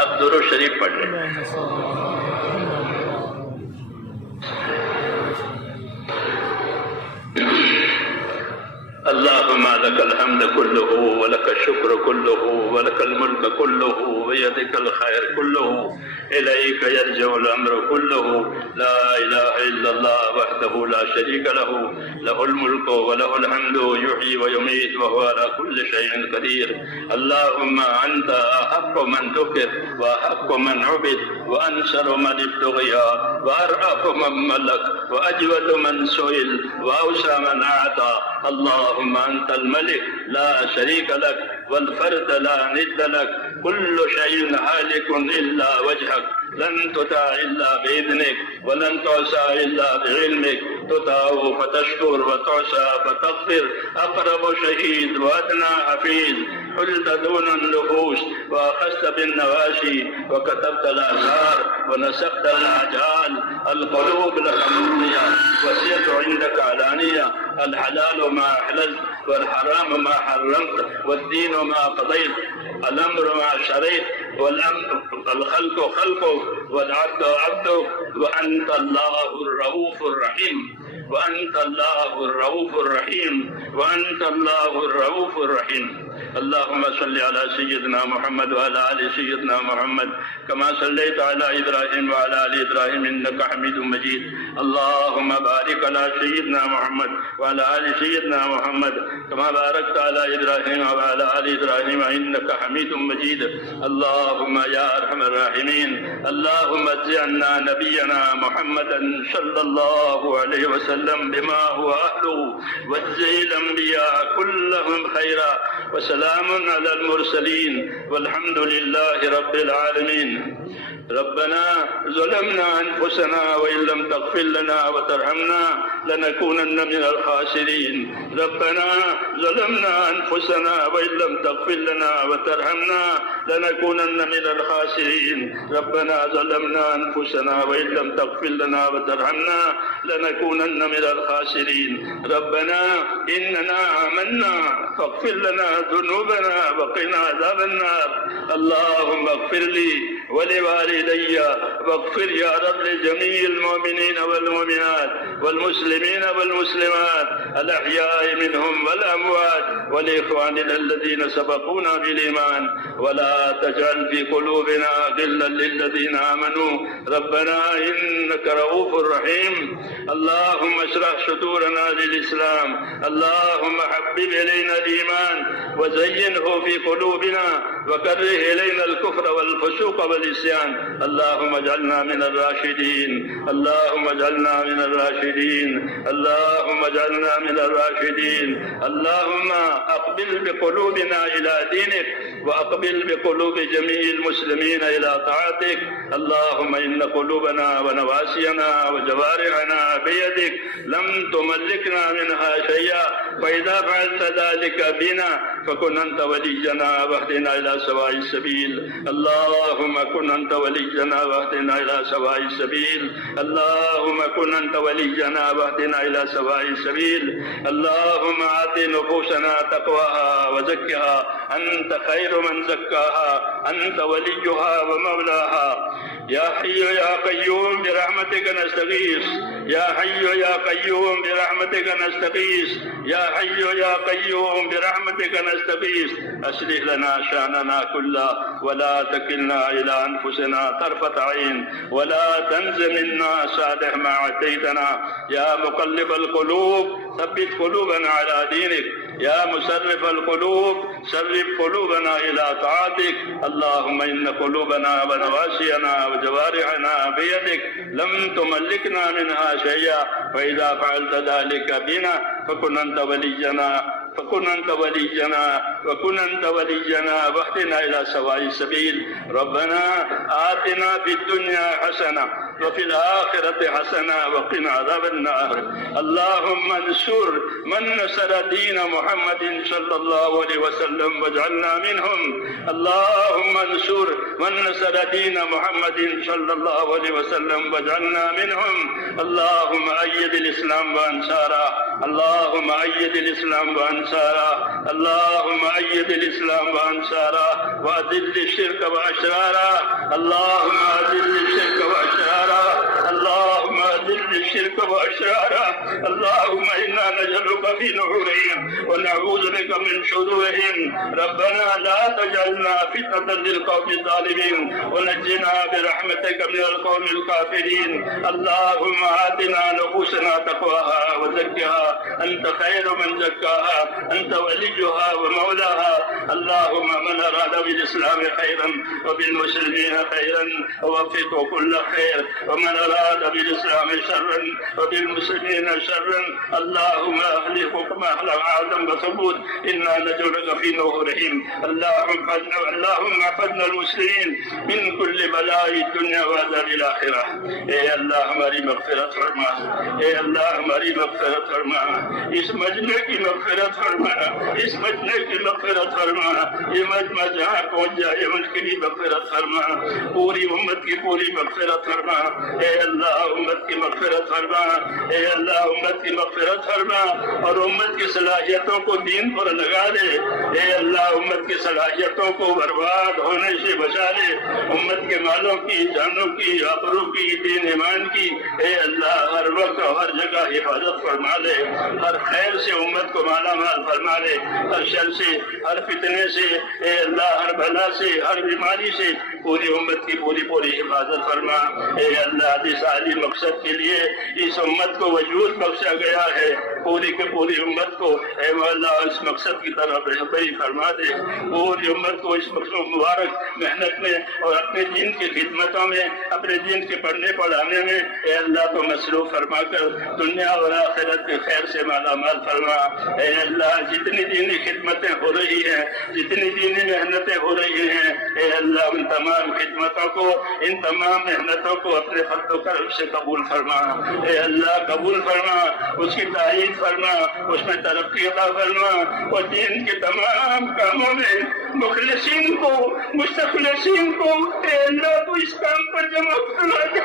اب درود شریف پڑھ لیں۔ اللهم لك الحمد كله ولك الشكر كله ولك الملك كله بيدك الخير كله إليك يرجع الأمر كله لا إله إلا الله وحده لا شريك له له الملك وله الحمد يحيي ويميت وهو على كل شيء قدير. اللهم أنت أحق من ذكر وأحق من عبد وأنصر من ابتغي وأرأف من ملك وأجود من سئل وأوسع من أعطى. اللهم أنت الملك لا شريك لك والفرد لا ند لك كل شيء هالك إلا وجهك لن تطاع إلا بإذنك ولن تعصى إلا بعلمك تطاع فتشكر وتعصى فتغفر. أقرب شهيد وأدنى حفيظ حلت دون النفوس وأخذت بالنواشي وكتبت الآثار ونسخت الأعجال. القلوب لك مفضية والسر عندك علانية. الحلال ما أحللت والحرام ما حرمت والدين ما قضيت الأمر ما شريت والخلق خلقك والعبد عبدك وأنت الله الرؤوف الرحيم وأنت الله الرؤوف الرحيم وأنت الله الرؤوف الرحيم. اللهم صل على سيدنا محمد وعلى آل سيدنا محمد كما صليت على إبراهيم وعلى آل إبراهيم إنك حميد مجيد. اللهم بارك على سيدنا محمد وعلى آل سيدنا محمد كما باركت على إبراهيم وعلى آل إبراهيم إنك حميد مجيد. اللهم يا أرحم الراحمين اللهم اجعلنا نبينا محمدا صلى الله عليه وسلم بما هو أهله واجزي الأنبياء كلهم خيرا وسلام على المرسلين والحمد لله رب العالمين. ربنا ظلمنا أنفسنا وإن لم تغفر لنا وترحمنا لنكونن من الخاسرين. ربنا ظلمنا أنفسنا وإن لم تغفر لنا وترحمنا لنكونن من الخاسرين. ربنا ظلمنا أنفسنا وإن لم تغفر لنا وترحمنا لنكونن من الخاسرين. ربنا إننا آمنا فاغفر لنا ذنوبنا وقنا عذاب النار. اللهم اغفر لي ولوالدي واغفر يا رب لجميع المؤمنين والمؤمنات والمسلمين والمسلمات الأحياء منهم والأموات ولإخواننا الذين سبقونا بالإيمان ولا تجعل في قلوبنا غلا للذين آمنوا ربنا إنك رؤوف رحيم. اللهم اشرح صدورنا للإسلام. اللهم حبب إلينا الإيمان وزينه في قلوبنا وكره إلينا الكفر والفسوق والعصيان. اللهم اجعلنا من الراشدين. اللهم اجعلنا من الراشدين. اللهم اجعلنا من الراشدين. اللهم أقبل بقلوبنا إلى دينك وأقبل بقلوب جميع المسلمين إلى طاعتك. اللهم إن قلوبنا ونواسينا وجوارحنا بيدك لم تملكنا منها شيئا فإذا فعلت ذلك بنا فكن أنت ولينا واهدنا إلى سواء السبيل. اللهم كن أنت ولينا واهدنا إلى سواء السبيل. اللهم كن أنت ولينا واهدنا إلى سواء السبيل. اللهم آت نفوسنا تقواها وزكها أنت خير من زكاها أنت وليها ومولاها. يا حي يا قيوم برحمتك نستغيث. يا حي يا قيوم برحمتك نستغيث. يا حي يا قيوم برحمتك نستغيث. أصلح لنا شأننا كله ولا تكلنا إلى أنفسنا طرفة عين ولا تنز منا صالح ما عتيتنا. يا مقلب القلوب ثبت قلوبنا على دينك. يا مسرف القلوب صرف قلوبنا إلى طاعتك. اللهم إن قلوبنا ونواسينا وجوارحنا بيدك لم تملكنا منها شيئا فإذا فعلت ذلك بنا فكن أنت ولينا فكن أنت ولينا وكن أنت ولينا واهدنا إلى سواء السبيل. ربنا آتنا في الدنيا حسنة وفي الآخرة حسنة وقنا عذاب النار. اللهم انصر من نصر دين محمد صلى الله عليه وسلم واجعلنا منهم. اللهم انصر من نصر دين محمد صلى الله عليه وسلم واجعلنا منهم. اللهم أيد الإسلام وأنصاره. اللهم أيد الإسلام وأنصاره. اللهم أيد الإسلام وأنصاره وأذل الشرك وأشراره. اللهم أذل الشرك وأشراره. اللهم أذل الشرك وأشراره. اللهم إنا نجعلك في نحورهم ونعوذ بك من شرورهم. ربنا لا تجعلنا فتنة للقوم الظالمين ونجنا برحمتك من القوم الكافرين. اللهم آتنا نفوسنا تقواها وزكها أنت خير من زكاها أنت وليها ومولاها. اللهم من أراد بالإسلام خيرا وبالمسلمين خيرا ووفقه كل خير، ومن أراد بالإسلام شرا وبالمسلمين شرا اللهم أهلكه كما أهلك عادا وثبوت. إنا نجعلك في نحورهم. اللهم احفظنا المسلمين من كل بلاء الدنيا وعذاب الآخرة. اے اللہ ہماری مغفرت فرما. اے اللہ ہماری مغفرت فرما. اس مجمع کی مغفرت فرما. اس مجمع کی مغفرت فرما. یہ مجمع جہاں پہنچ جائے ان کے لیے مغفرت فرما. پوری امت کی پوری مغفرت فرما. اے اللہ امت کی مغفرت فرما. اے اللہ امت کی مغفرت فرما اور امت کی صلاحیتوں کو دین پر لگا دے. اے اللہ امت کی صلاحیتوں کو برباد ہونے سے بچا لے. امت کے مالوں کی، جانوں کی، آبرو کی، دین ایمان کی اے اللہ ہر وقت اور ہر جگہ حفاظت فرما لے. ہر خیر سے امت کو مالا مال فرما لے. ہر شر سے، ہر فتنے سے اے اللہ، ہر بلا سے، ہر بیماری سے پوری امت کی پوری حفاظت فرما. اے اللہ اس عالی مقصد کے لیے اس امت کو وجود بخشا گیا ہے. پوری کے پوری امت کو اے مولا اس مقصد کی طرف رہبری فرما دے. پوری امت کو اس مقصد مبارک محنت میں اور اپنے دین کی خدمتوں میں، اپنے دین کے پڑھنے پڑھانے میں اے اللہ کو مصروف فرما کر دنیا اور آخرت کے خیر سے مالا مال فرما. اے اللہ جتنی دینی خدمتیں ہو رہی ہیں، جتنی دینی محنتیں ہو رہی ہیں اے اللہ ان تمام خدمتوں کو، ان تمام محنتوں کو اپنے فضل و کرم سے قبول فرما. اے اللہ قبول فرما، اس کی تائید فرما، اس میں ترقی عطا فرما اور دین کے تمام کاموں میں مخلصین کو، مستخلصین کو اے اللہ تو اس کام پر جمع فرما دے.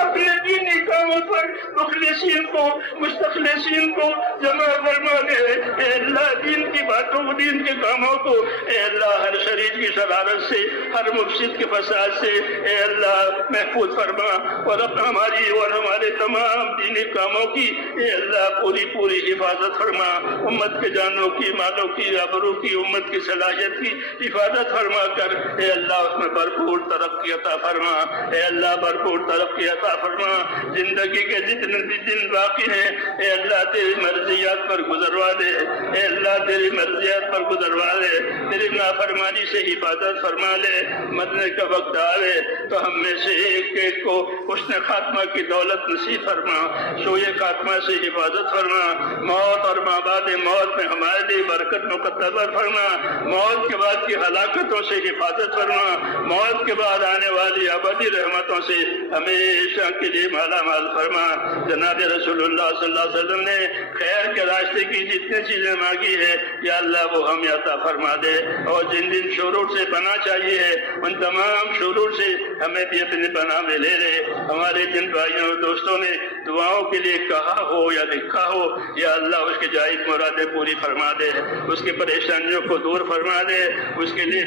اپنے دینی کاموں پر مخلصین کو، مستخلصین کو جمع فرما دے. اے اللہ دین کی باتوں، دین کے کاموں کو اے اللہ ہر شریر کی شرارت سے، ہر مفسد کے فساد سے اے اللہ محفوظ فرما اور اپنا ہماری اور ہمارے تمام دینی کاموں کی اے اللہ پوری حفاظت فرما. امت کے جانوں کی، مالوں کی، آبرو کی، امت کی صلاحیت کی حفاظت فرما کر اے اللہ اس میں بھرپور ترقی عطا فرما. اے اللہ بھرپور ترقی عطا فرما. زندگی کے جتنے بھی دن باقی ہیں اے اللہ تیری مرضیات پر گزروا دے. اے اللہ تیری مرضیات پر گزروا دے. تیری نافرمانی سے حفاظت فرما لے. مرنے کا وقت آئے تو ہم میں سے ایک کو حسن خاتمہ کی دولت نصیب فرما. سوئے خاتمہ سے حفاظت فرما. موت اور ما بعد موت میں ہمارے لیے برکت مقدر فرما. موت کے بعد کی ہلاکتوں سے حفاظت فرما. موت کے بعد آنے والی ابدی رحمتوں سے ہمیشہ کے لیے مالا مال فرما. جناب رسول اللہ صلی اللہ علیہ وسلم نے خیر کے راستے کی جتنی چیزیں مانگی ہے یا اللہ وہ ہمیں عطا فرما دے. اور جن شرور سے بنا چاہیے ہے ان تمام شرور سے ہمیں بھی اپنے پناہ میں لے لے. ہمارے جن بھائیوں اور دوستوں نے دعاؤں کے لیے کہا ہو یا لکھا ہو یا اللہ اس کے جائز مرادیں پوری فرما دے. اس کی پریشانیوں کو دور فرما دے. اس کے لیے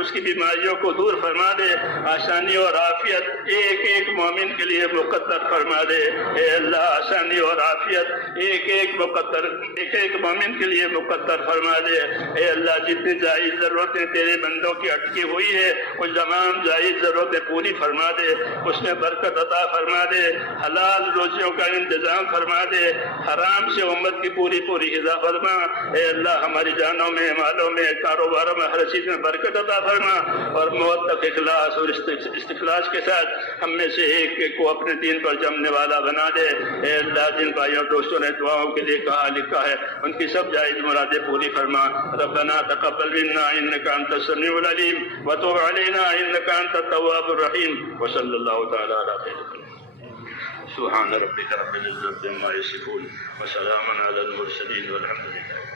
اس کی بیماریوں کو دور فرما دے. آسانی اور عافیت ایک مومن کے لیے مقدر فرما دے. اے اللہ آسانی اور عافیت ایک مومن کے لیے مقدر فرما دے. اے اللہ جتنی جائز ضرورتیں تیرے بندوں کی اٹکی ہوئی ہے وہ تمام جائز ضرورتیں پوری فرما دے. اس میں برکت عطا فرما دے. حلال روزیوں کا انتظام فرما دے. حرام سے امت کی پوری حفاظت فرما. اے اللہ ہماری جانوں میں، مالوں میں، کاروباروں میں، ہر چیز میں برکت عطا فرما اور موت تک اخلاص اور استخلاص کے ساتھ ہم میں سے ایک کو اپنے دین پر جمنے والا بنا دے. اے اللہ جن بھائیوں دوستوں نے دعاؤں کے لیے کہا لکھا ہے ان کی سب جائز مرادیں پوری فرما. ربنا تقبل منا انك انت السميع العليم وتب علينا انك انت التواب الرحيم وصلى الله تعالى على خير. سبحان ربك رب العزة عما يصفون وسلام على المرسلين والحمد لله.